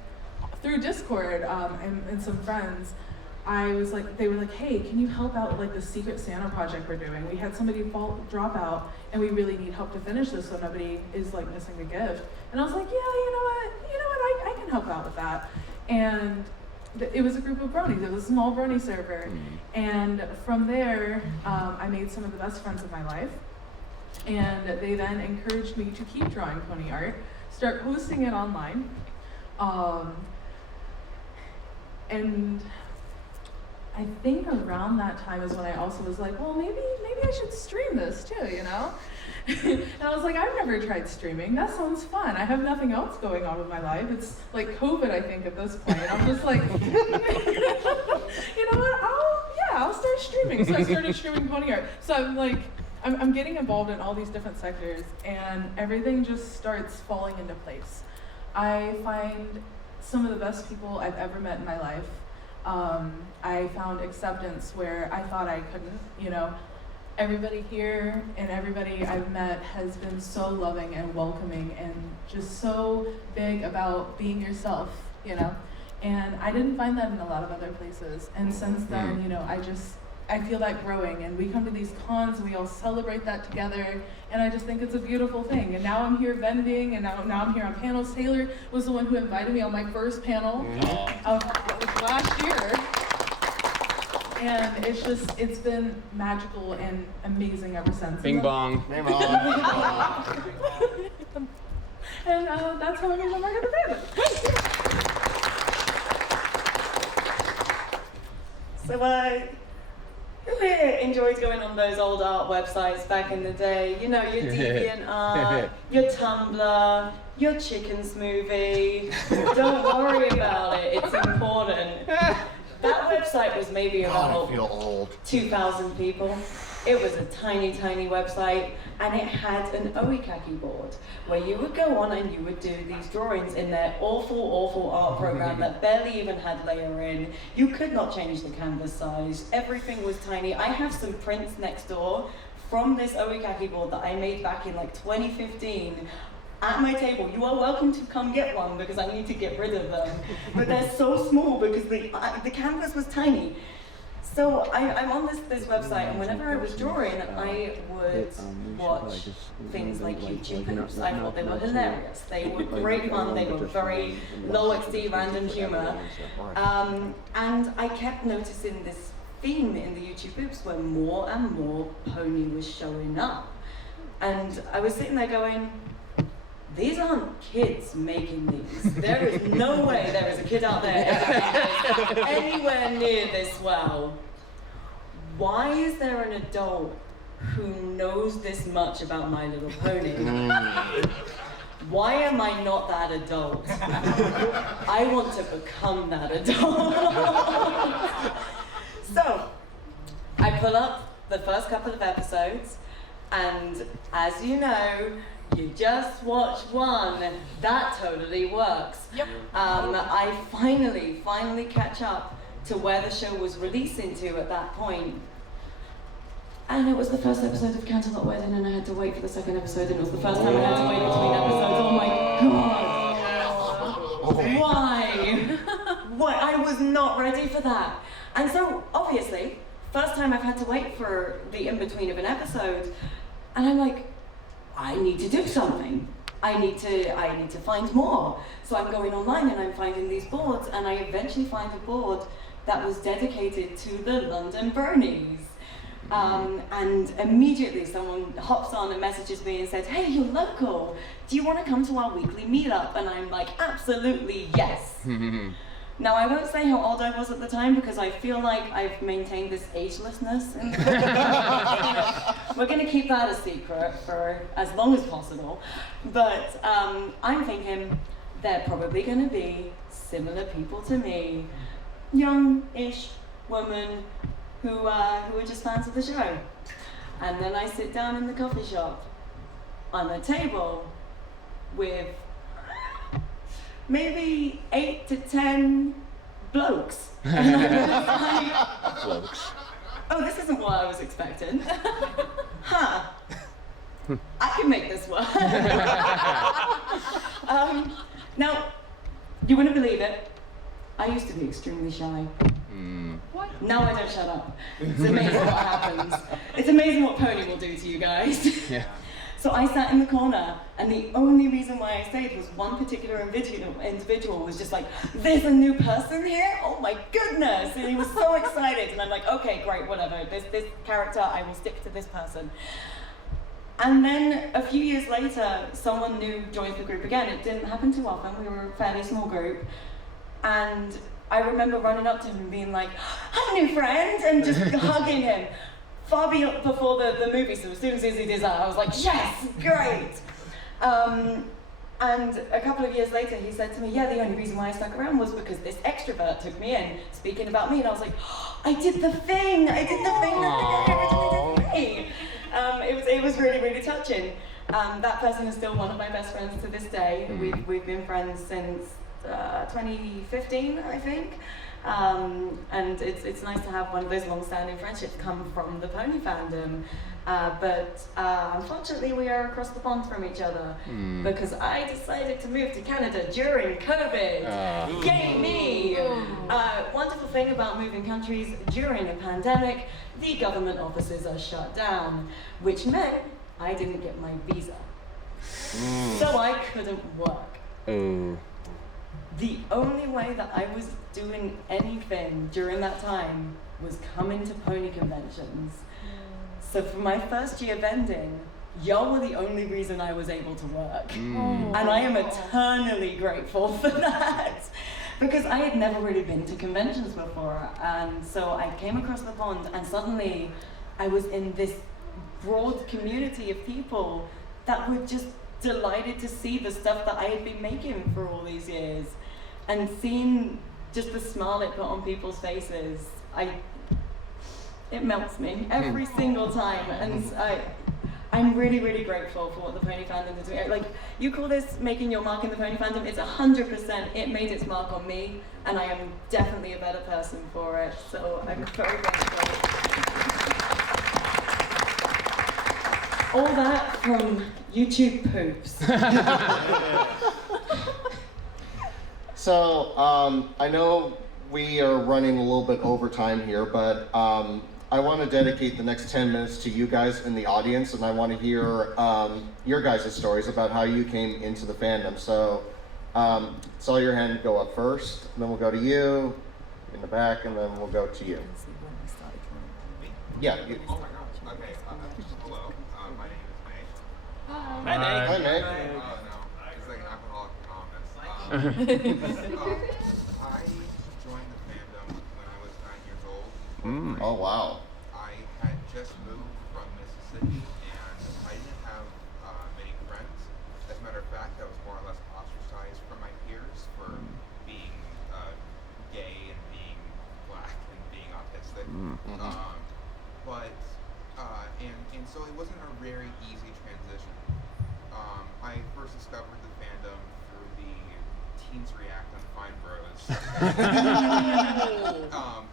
through Discord and some friends. They were like, hey, can you help out with like the Secret Santa project we're doing? We had somebody drop out, and we really need help to finish this so nobody is like missing the gift. And I was like, yeah, you know what, I can help out with that. And it was a group of bronies. It was a small brony server. And from there, I made some of the best friends of my life. And they then encouraged me to keep drawing pony art, start posting it online. And I think around that time is when I also was like, well, maybe I should stream this too, you know? And I was like, I've never tried streaming. That sounds fun. I have nothing else going on with my life. It's like COVID, I think, at this point. I'm just like, you know what? I'll start streaming. So I started streaming pony art. So I'm like, I'm getting involved in all these different sectors, and everything just starts falling into place. I find some of the best people I've ever met in my life. I found acceptance where I thought I couldn't, you know. Everybody here and everybody I've met has been so loving and welcoming and just so big about being yourself, you know. And I didn't find that in a lot of other places. And since then, you know, I feel that growing, and we come to these cons and we all celebrate that together, and I just think it's a beautiful thing. And now I'm here vending, and now I'm here on panels. Taylor was the one who invited me on my first panel of last year. And it's been magical and amazing ever since. Bing bong. Bing bong. And that's how I made my mark at the fandom. So I really enjoyed going on those old art websites back in the day. You know, your DeviantArt, your Tumblr, your chicken smoothie. Don't worry about it, it's important. That website was maybe about 2,000 people. It was a tiny, tiny website, and it had an oikaki board where you would go on and you would do these drawings in their awful, awful art program that barely even had layering. You could not change the canvas size. Everything was tiny. I have some prints next door from this oikaki board that I made back in like 2015. At my table. You are welcome to come get one because I need to get rid of them. But they're so small because the canvas was tiny. So I'm on this website, and whenever I was drawing, I would watch things like YouTube videos. I thought they were hilarious. They were great fun. They were very low XD, random humor. And I kept noticing this theme in the YouTube groups where more and more pony was showing up. And I was sitting there going, these aren't kids making these. There is no way there is a kid out there anywhere near this well. Why is there an adult who knows this much about My Little Pony? Why am I not that adult? I want to become that adult. So, I pull up the first couple of episodes, and as you know, you just watch one. That totally works. Yep. I finally catch up to where the show was releasing to at that point. And it was the first episode of Canterlot Wedding, and I had to wait for the second episode, and it was the first time I had to wait between episodes. Oh my god! Why? What? I was not ready for that. And so, obviously, first time I've had to wait for the in-between of an episode, and I'm like, I need to do something. I need to find more. So I'm going online and I'm finding these boards, and I eventually find a board that was dedicated to the London Bronies. And immediately someone hops on and messages me and says, hey, you're local. Do you want to come to our weekly meetup? And I'm like, absolutely yes. Now, I won't say how old I was at the time because I feel like I've maintained this agelessness. We're going to keep that a secret for as long as possible. But I'm thinking they're probably going to be similar people to me. Young-ish women who are just fans of the show. And then I sit down in the coffee shop on a table with maybe 8 to 10 blokes. And I was like, oh, this isn't what I was expecting. Huh. I can make this work. Now, you wouldn't believe it. I used to be extremely shy. What? Now I don't shut up. It's amazing what happens. It's amazing what Pony will do to you guys. Yeah. So I sat in the corner, and the only reason why I stayed was one particular individual was just like, there's a new person here? Oh my goodness! And he was so excited, and I'm like, okay, great, whatever. This character, I will stick to this person. And then a few years later, someone new joined the group again. It didn't happen too often. We were a fairly small group. And I remember running up to him and being like, hi, new friend, and just hugging him. Far before the movie, so as soon as Izzy did that, I was like, yes, great. And a couple of years later, he said to me, yeah, the only reason why I stuck around was because this extrovert took me in, speaking about me, and I was like, oh, I did the thing that the guy originally did for me. It was really, really touching. That person is still one of my best friends to this day. We've been friends since 2015, I think. And it's nice to have one of those long-standing friendships come from the pony fandom. But unfortunately, we are across the pond from each other because I decided to move to Canada during COVID. Yay me! Wonderful thing about moving countries during a pandemic, the government offices are shut down, which meant I didn't get my visa. So I couldn't work. The only way that I was doing anything during that time was coming to pony conventions. So for my first year vending, y'all were the only reason I was able to work. And I am eternally grateful for that. Because I had never really been to conventions before. And so I came across the pond, and suddenly I was in this broad community of people that were just delighted to see the stuff that I had been making for all these years. And seeing just the smile it put on people's faces, it melts me every single time. And I'm really, really grateful for what the pony fandom is doing. Like, you call this making your mark in the pony fandom, it's 100%, it made its mark on me, and I am definitely a better person for it. So I'm very grateful. All that from YouTube poops. So, I know we are running a little bit over time here, but I want to dedicate the next 10 minutes to you guys in the audience, and I want to hear your guys' stories about how you came into the fandom. So, saw your hand go up first, and then we'll go to you in the back, and then we'll go to you. Yeah. You. Oh my gosh. Okay. Hello. My name is May. Hi. Hi, May. No. It's like an alcoholic anonymous. I joined the fandom when I was 9 years old. Oh, wow. I had just moved from Mississippi, and I didn't have many friends. As a matter of fact, I was more or less ostracized from my peers for being gay and being black and being autistic. And so it wasn't a very easy transition. I first discovered the fandom through the Teens React on Fine Bros.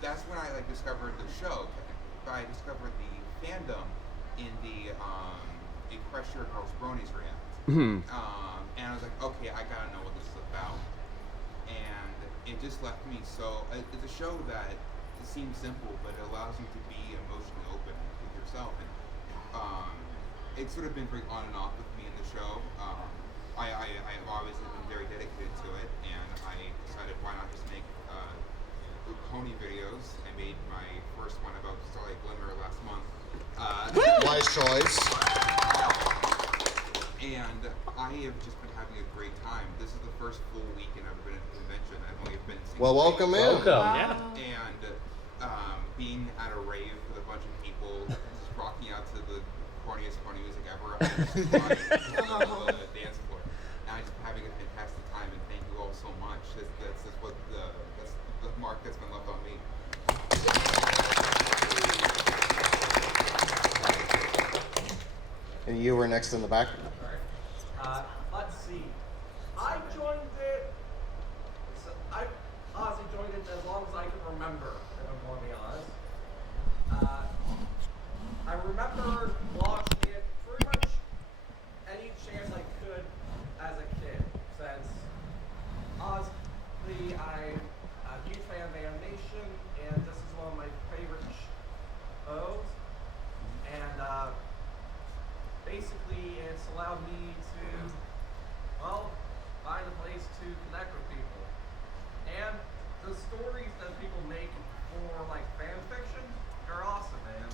That's when I discovered the show. I discovered the fandom in the Crusher House Bronies React. And I was like, okay, I gotta know what this is about. And it just left me so. It's a show that it seems simple, but it allows you to be emotionally open with yourself. And it's sort of been very on and off with me in the show. I've obviously been very dedicated to it, and I decided why not just make pony videos. I made my first one about Starlight Glimmer last month. Wise choice. And I have just been having a great time. This is the first full weekend I've been at the convention. I've only been single. Well, welcome in. Yeah. And being at a rave with a bunch of people, just rocking out to the corniest pony music ever, I just on the dance floor. And I'm just having a fantastic time, and thank you all so much. That's what that's the mark that's been left on me. And you were next in the back. Let's see. I joined it. I honestly joined it as long as I can remember, if I'm going to be honest. I remember watching it pretty much any chance I could as a kid, since honestly I'm a huge fan of animation, and this is one of my favorite shows. And basically, it's allowed me to, well, find a place to connect with people. And the stories that people make for fan fiction are awesome, man.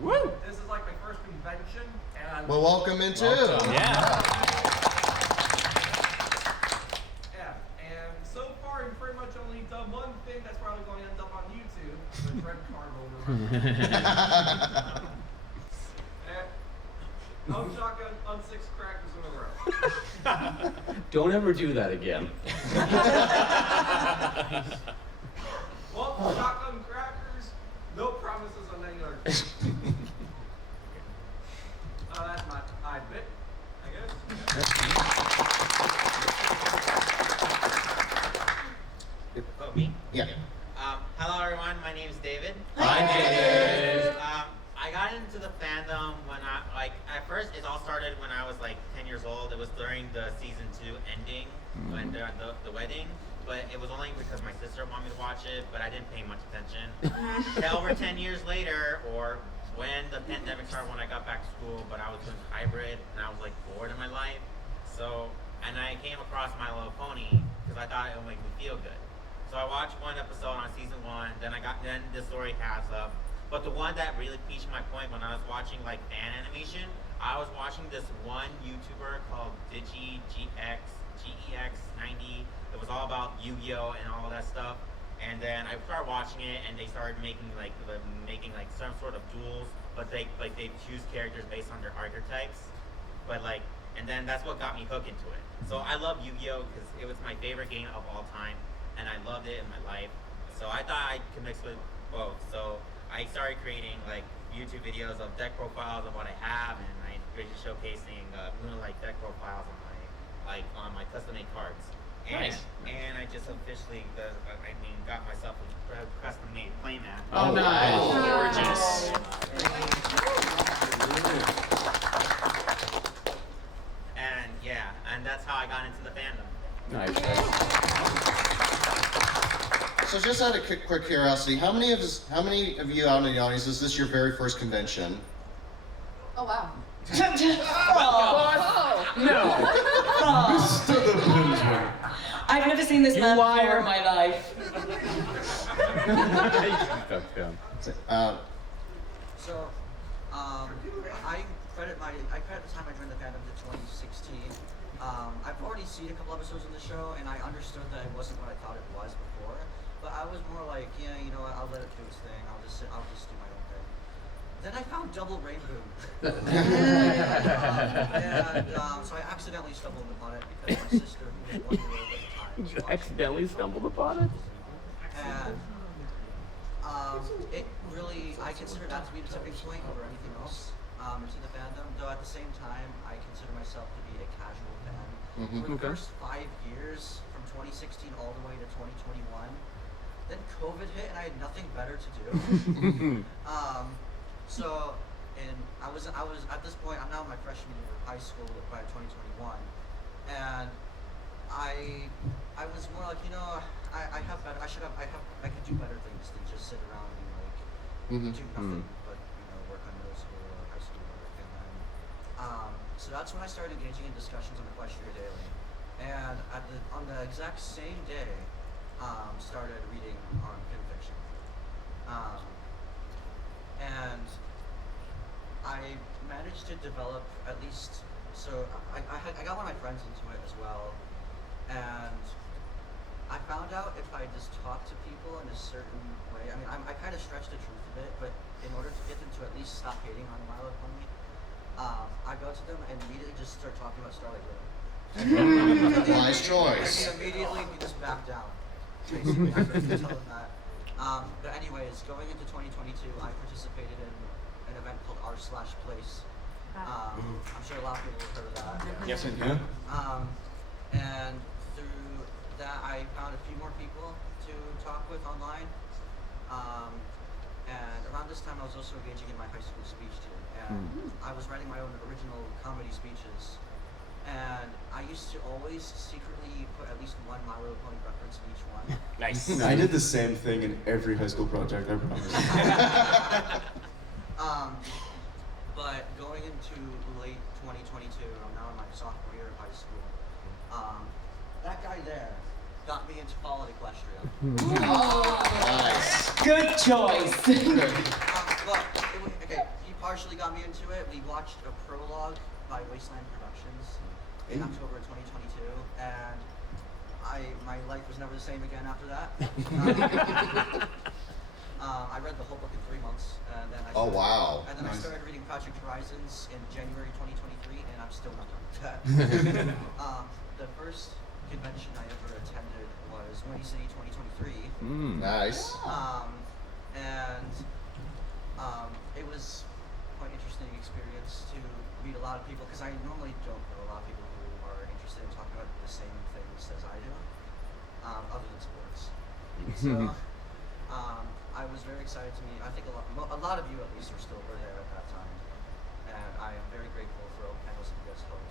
Woo! This is my first convention, and Well, welcome in too. Yeah. yeah, and so far I've pretty much only done one thing that's probably going to end up on YouTube, the red card over. No shotgun on 6 crackers in a row. Don't ever do that again. Well, shotgun crackers, no promises on any other. That's my bit, I guess. Oh, me? Yeah. Hello, everyone. My name is David. Hi, David. I got into the fandom when at first it all started when I was 10 years old. It was during the season 2 ending, when the wedding, but it was only because my sister wanted me to watch it, but I didn't pay much attention. Over 10 years later, or when the pandemic started, when I got back to school, but I was doing hybrid and I was bored in my life. So, and I came across My Little Pony because I thought it would make me feel good. So I watched one episode on season 1, then the story has up. But the one that really piqued my point when I was watching fan animation, I was watching this one YouTuber called GEX90. It was all about Yu-Gi-Oh and all that stuff. And then I started watching it, and they started making some sort of duels, but they choose characters based on their archetypes. But and then that's what got me hooked into it. So I love Yu-Gi-Oh because it was my favorite game of all time, and I loved it in my life. So I thought I could mix with both. So I started creating YouTube videos of deck profiles of what I have, and I started showcasing Moonlight deck profiles on my custom-made cards. And, and I just officially got myself a custom-made playmat. Oh, nice. Gorgeous. And that's how I got into the fandom. Nice. So just out of quick curiosity, how many of you out in the audience is this your very first convention? Oh wow. I've never seen this man before in my life. So, I credit the time I joined the fandom to 2016. I've already seen a couple episodes of the show, and I understood that it wasn't what I thought it was before. But I was more like, yeah, you know what? I'll let it do its thing. I'll just do my own thing. Then I found Double Rainbow, so I accidentally stumbled upon it because my sister, who was 1 year old at the time, You accidentally stumbled upon it? and it really, I consider that to be the tipping point over anything else into the fandom. Though at the same time, I consider myself to be a casual fan. For the first 5 years, from 2016 all the way to 2021, then COVID hit and I had nothing better to do. So, and I was at this point, I'm now in my freshman year of high school by 2021, and I was more like, you know, I could do better things than just sit around and like do nothing but, you know, work on middle school or high school work. And then so that's when I started engaging in discussions on Equestria Daily, and on the exact same day started reading on fanfiction, and I managed to develop at least, so I got one of my friends into it as well, and I found out if I just talk to people in a certain way, I mean, I kind of stretched the truth a bit, but in order to get them to at least stop hating on My Little Pony, I go to them and immediately just start talking about Starlight River. Wise choice. And immediately just back down, basically. I couldn't tell them that. But anyways, going into 2022, I participated in an event called r/place. I'm sure a lot of people have heard of that. Yes, I do. And through that, I found a few more people to talk with online. And around this time, I was also engaging in my high school speech team. And I was writing my own original comedy speeches. And I used to always secretly put at least one My Little Pony reference in each one. Nice. I did the same thing in every high school project, I promise. But going into late 2022, I'm now in my sophomore year of high school. That guy there got me into fall at Equestria. Nice. Good choice. Look, he partially got me into it. We watched a prologue by Wasteland Productions in October of 2022, and my life was never the same again after that. I read the whole book in 3 months, and then I started reading Project Horizons in January 2023, and I'm still not done with that. The first convention I ever attended was Whinny City 2023. Nice. And it was quite an interesting experience to meet a lot of people, because I normally don't know a lot of people who are interested in talking about the same things as I do, other than sports. So I was very excited to meet, I think a lot of you at least were there at that time, and I am very grateful for all the panels that you guys held.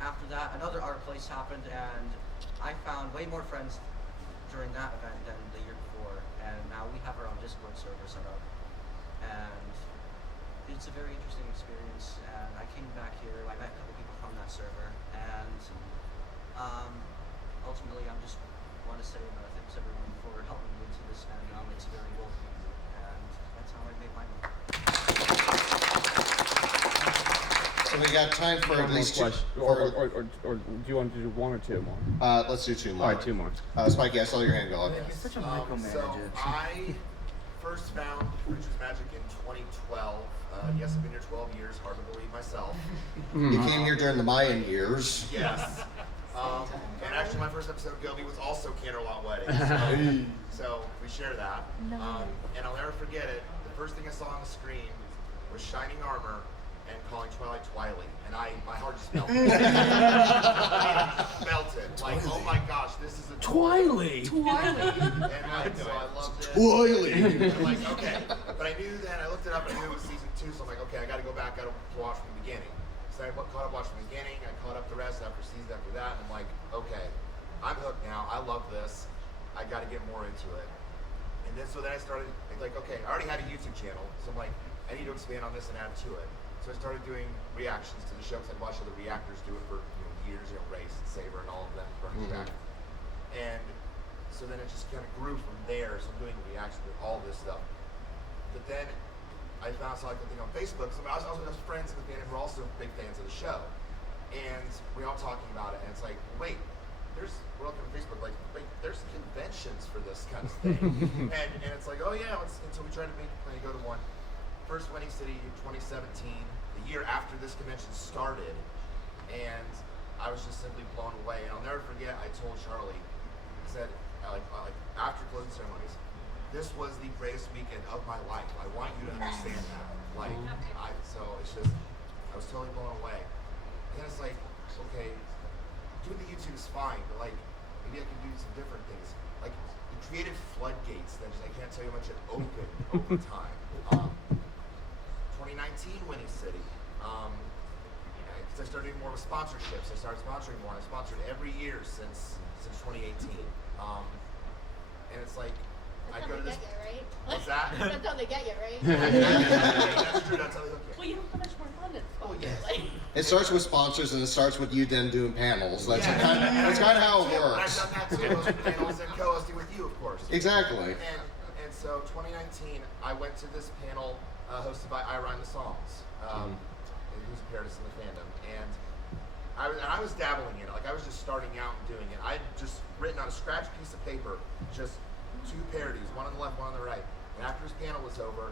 After that, another art place happened, and I found way more friends during that event than the year before, and now we have our own Discord server set up, and it's a very interesting experience. And I came back here, I met a couple people from that server, and ultimately I just want to say thanks everyone for helping me into this fandom. It's very welcoming, and that's how I made my move. So we got time for at least two. Or do you want to do one or two more? Let's do two more. All right, two more. Spikey, I saw your hand go up. You're such a micromanager. So I first found Creatures Magic in 2012. Yes, I've been here 12 years. Hard to believe myself. You came here during the Mayan years. Yes. And actually, my first episode of Gobi was also Candlelight Wedding. So we share that. And I'll never forget it. The first thing I saw on the screen was Shining Armor and calling Twilight Twilight, and my heart just melted. Melted. Like, oh my gosh, this is a Twilight. And like, so I loved it. Twilight. I'm like, okay. But I knew then, I looked it up, and I knew it was season 2, so I'm like, okay, I gotta go back, gotta watch from the beginning. So I caught up watching the beginning, I caught up the rest after season after that, and I'm like, okay, I'm hooked now, I love this. I I got to get more into it. And then I started like, okay, I already had a YouTube channel, so I'm like, I need to expand on this and add to it. So I started doing reactions to the show because I'd watched other reactors do it for years, Race and Saber and all of them, Donnerstag. And so then it just kind of grew from there. So I'm doing reactions to all this stuff. But then I found something on Facebook. So I was friends in the fandom who are also big fans of the show. And we all talking about it, and it's like, wait, we're looking at Facebook, like, wait, there's conventions for this kind of thing. and it's like, oh yeah, and so we tried to make a plan to go to one. First Whinny City in 2017, the year after this convention started, and I was just simply blown away. And I'll never forget, I told Charlie, I said, like after closing ceremonies, this was the greatest weekend of my life. I want you to understand that. Like, so it's just, I was totally blown away. And then it's like, okay, doing the YouTube is fine, but like, maybe I can do some different things. Like, the creative floodgates that I can't tell you how much it opened over time. 2019 Whinny City. Because I started doing more with sponsorships. I started sponsoring more. I sponsored every year since 2018. And it's like, I go to this. Get you, right? What's that? That's how they get you, right? That's true. That's how they hook you. Well, you have so much more fun than Oh yes. It starts with sponsors, and it starts with you then doing panels. That's kind of how it works. I've done that too. Hosting panels and co-hosting with you, of course. Exactly. And so 2019, I went to this panel hosted by I Rhyme the Songs, who's a parodist in the fandom, and I was dabbling in it. Like, I was just starting out and doing it. I'd just written on a scratch piece of paper, just 2 parodies, one on the left, one on the right. And after his panel was over,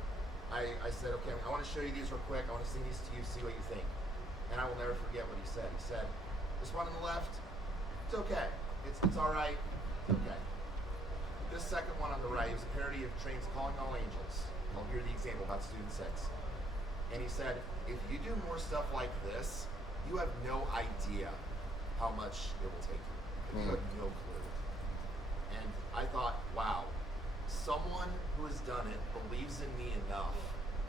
I said, okay, I want to show you these real quick. I want to sing these to you, see what you think. And I will never forget what he said. He said, this one on the left, it's okay. It's all right. It's okay. This second one on the right is a parody of Train's Calling All Angels. I'll hear the example about Student 6. And he said, if you do more stuff like this, you have no idea how much it will take you. You have no clue. And I thought, wow, someone who has done it believes in me enough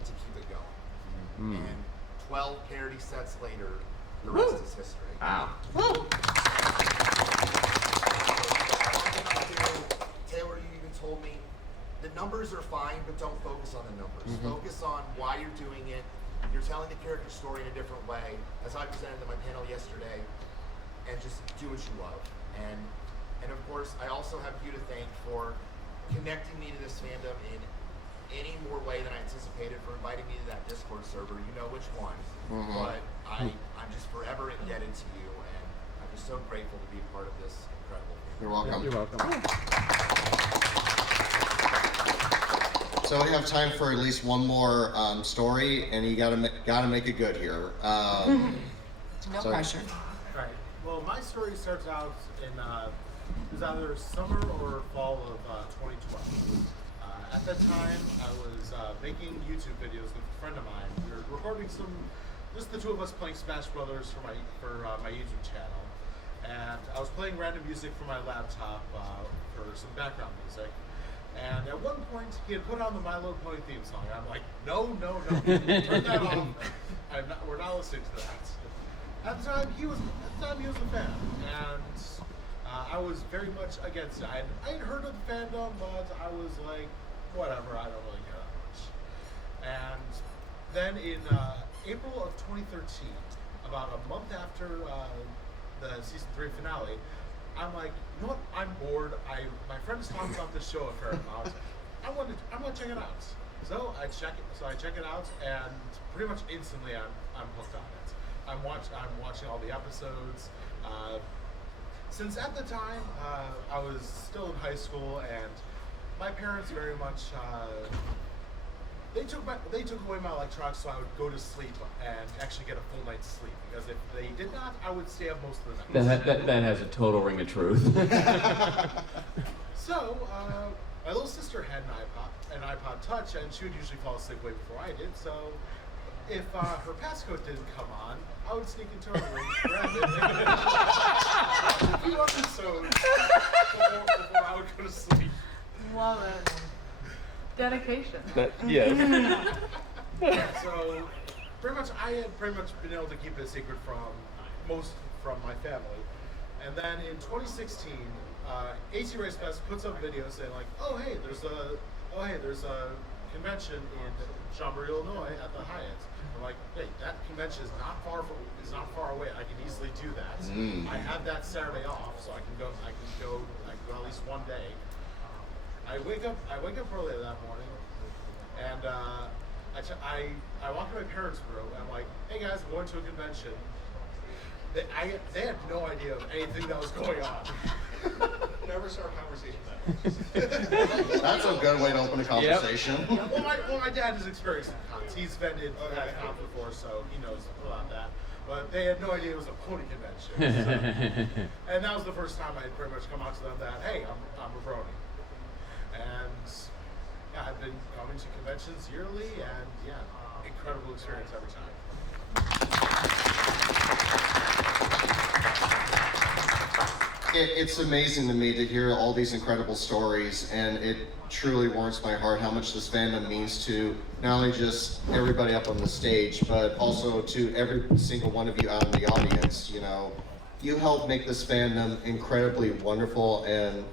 to keep it going. And 12 parody sets later, the rest is history. Wow. Taylor, you even told me the numbers are fine, but don't focus on the numbers. Focus on why you're doing it. You're telling the character story in a different way, as I presented at my panel yesterday, and just do what you love. And of course, I also have you to thank for connecting me to this fandom in any more way than I anticipated, for inviting me to that Discord server. You know which one. But I'm just forever indebted to you, and I'm just so grateful to be a part of this incredible fandom. You're welcome. You're welcome. So we have time for at least one more story, and you gotta make it good here. No pressure. Right. Well, my story starts out in it was either summer or fall of 2012. At that time, I was making YouTube videos with a friend of mine. We were recording just the two of us playing Smash Brothers for my YouTube channel, and I was playing random music from my laptop for some background music. And at one point, he had put on the My Little Pony theme song. And I'm like, no, turn that off. We're not listening to that. At the time, he was a fan, and I was very much against it. I had heard of the fandom, but I was like, whatever, I don't really care that much. And then in April of 2013, about a month after the season 3 finale, I'm like, you know what? I'm bored. My friend is talking about this show a fair amount. I want to check it out. So I check it out, and pretty much instantly I'm hooked on it. I'm watching all the episodes. Since at the time I was still in high school, and my parents very much they took away my electronics, so I would go to sleep and actually get a full night's sleep. Because if they did not, I would stay up most of the night. That has a total ring of truth. So my little sister had an iPod Touch, and she would usually fall asleep way before I did. So if her passcode didn't come on, I would sneak into her room, grab it, and a few episodes before I would go to sleep. Love it. Dedication. Yes. So pretty much I had been able to keep it a secret from my family. And then in 2016, AC Race Fest puts up videos saying like, oh hey, there's a convention in Schaumburg, Illinois at the Hyatt. I'm like, hey, that convention is not far away. I can easily do that. I have that Saturday off, so I can go at least one day. I wake up early that morning, and I walk to my parents' room. And I'm like, hey guys, I'm going to a convention. They had no idea of anything that was going on. Never start a conversation that. That's a good way to open a conversation. Yep. Well, my dad has experience in cons. He's vended at a con before, so he knows about that. But they had no idea it was a pony convention. So. And that was the first time I had pretty much come out to them that, hey, I'm a brony. And yeah, I've been coming to conventions yearly, and yeah, incredible experience every time. It's amazing to me to hear all these incredible stories, and it truly warms my heart how much this fandom means to not only just everybody up on the stage, but also to every single one of you out in the audience. You know, you help make this fandom incredibly wonderful, and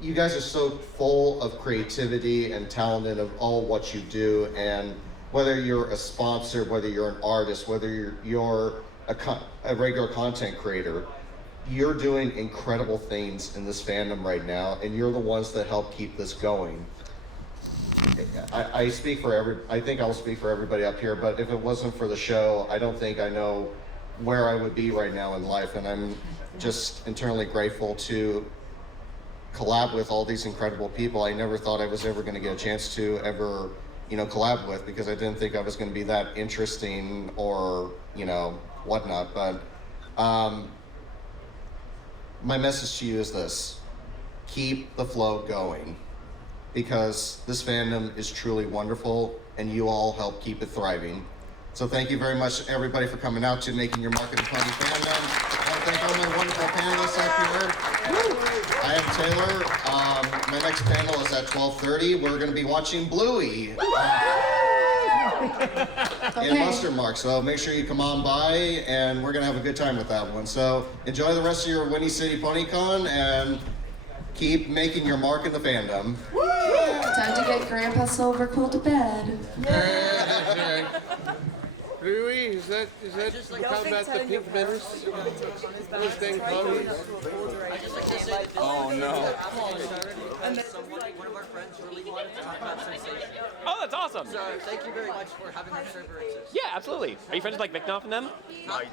you guys are so full of creativity and talented of all what you do. And whether you're a sponsor, whether you're an artist, whether you're a regular content creator, you're doing incredible things in this fandom right now, and you're the ones that help keep this going. I speak for I think I'll speak for everybody up here, but if it wasn't for the show, I don't think I know where I would be right now in life, and I'm just internally grateful to collab with all these incredible people I never thought I was ever going to get a chance to ever, collab with, because I didn't think I was going to be that interesting or, whatnot. But my message to you is this: keep the flow going, because this fandom is truly wonderful and you all help keep it thriving. So thank you very much, everybody, for coming out to Making Your Mark in the Pony Fandom. I want to thank all my wonderful panelists up here. I am Taylor. My next panel is at 12:30. We're going to be watching Bluey in Mustard Mark. So make sure you come on by, and we're going to have a good time with that one. So enjoy the rest of your Whinny City Pony Con, and keep making your mark in the fandom. Time to get Grandpa Silver cool to bed. Bluey, is that combat the pink menace? Those dang ponies? Oh no. One of our friends really wanted to talk about Sensation. Oh, that's awesome. So thank you very much for having our server exist. Yeah, absolutely. Are you friends with like Vic Knopf and them?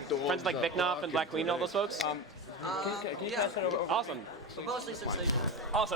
Friends with like Vic Knopf and Black Queen and all those folks? Can you pass that over? Awesome. So mostly Sensation. Awesome.